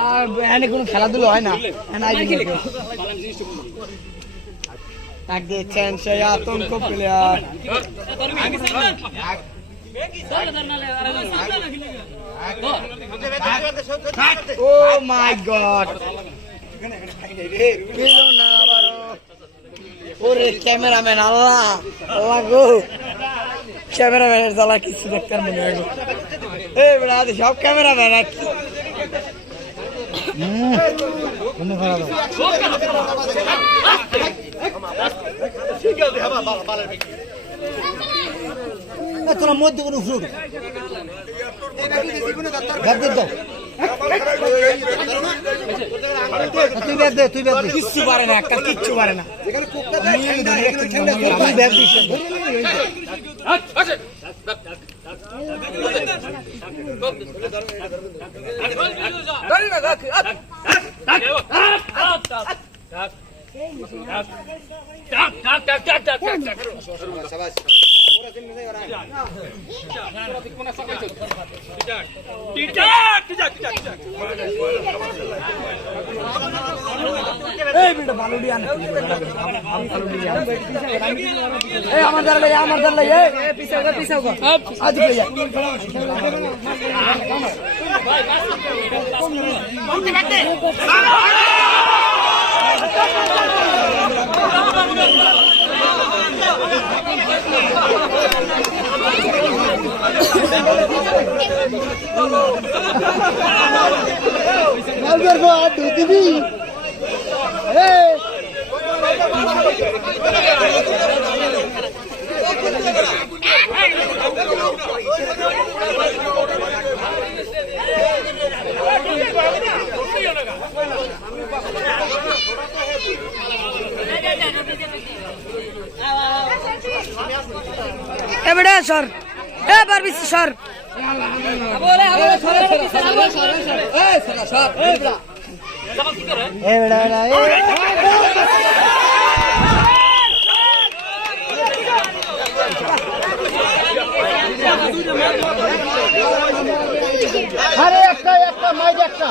আর এখানে কোনো খেলাধুলো হয় না, তাক দিচ্ছেন সেই আতঙ্ক প্লেয়ার। ও মাই গড, ওরে ক্যামেরাম্যান, আল্লাহ আল্লাহ গো, ক্যামেরাম্যানের জ্বালা কিছু দেখতে মনে হয়। এই বেড়া সব ক্যামেরাম্যান আর কি তোরা মধ্যে কোনো ফ্রুট কিচ্ছু পারে না, একটা কিচ্ছু পারে না। এবারে সর, এবার বেশি সর, আরে একটা একটা মাইক একটা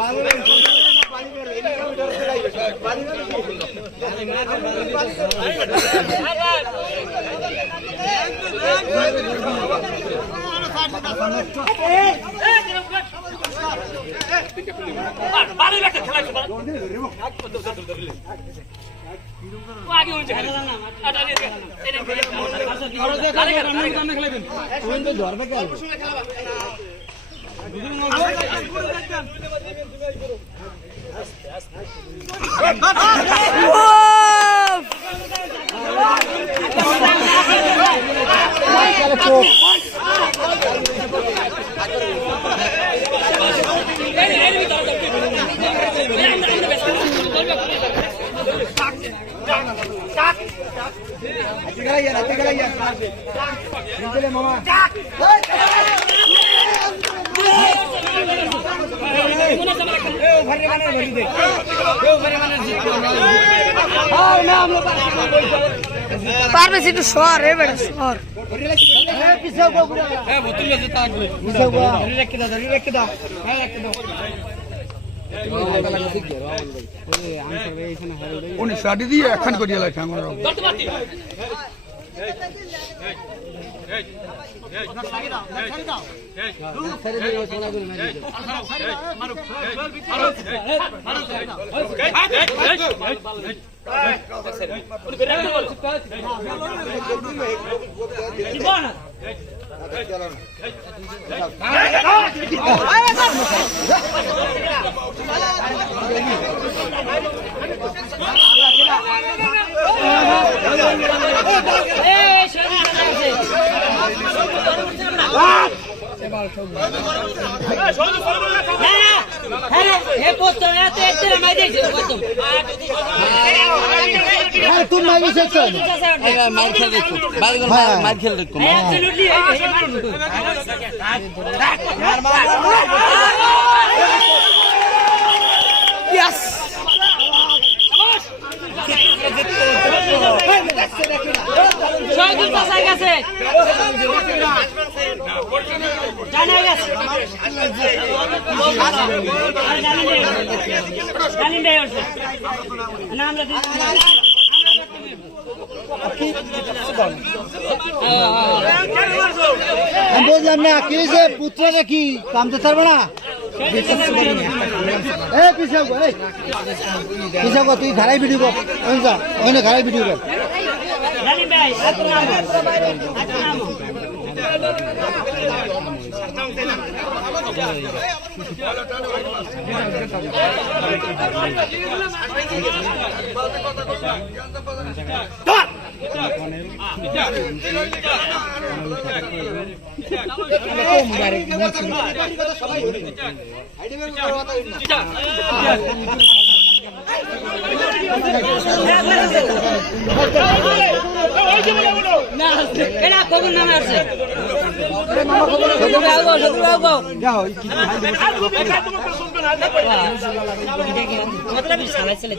পারবে একটু সর, এ বেটা সর, দিয়ে এখন করিয়ে লাগে তুই মাইকে শেষ কর মার খেল দেখো মার খেল দেখো Yes! শহীদুল চাচা গেছে জানা গেছে জানি দেয় হচ্ছে না আমরা বুঝলাম না কি যে পুত্রটা কি কামতে পারবে না পিছাব তুই ঘাড়াই ভিডিও কর ওখানে ঘাড়াই ভিডিও কর জানি ভাই না এটা কখন নামে আসছে मतलब साला चले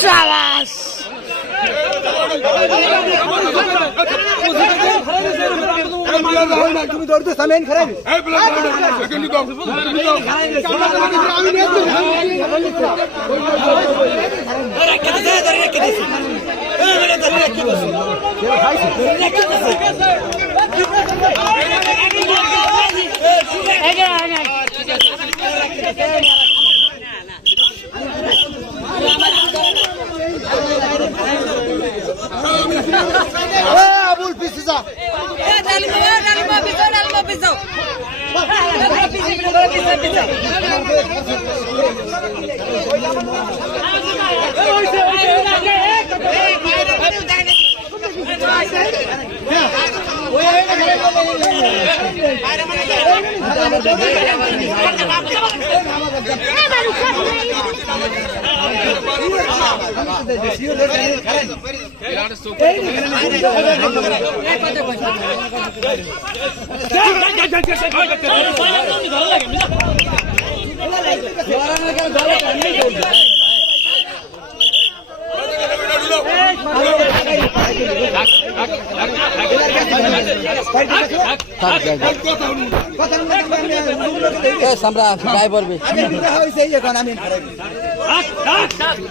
Salas! তুমি ধরতে সামেন খারাপ আবুল পিছে যা আমরা গায়ে পড়বে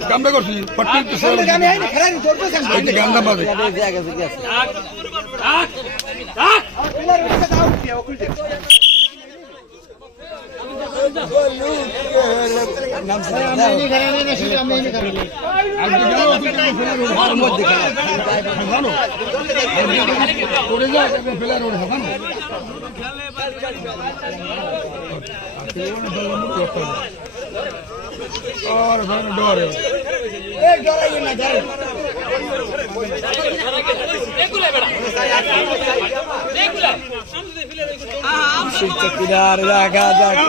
কামটা করছি গান্দা পাবে और डर चौकीदार जागा जागा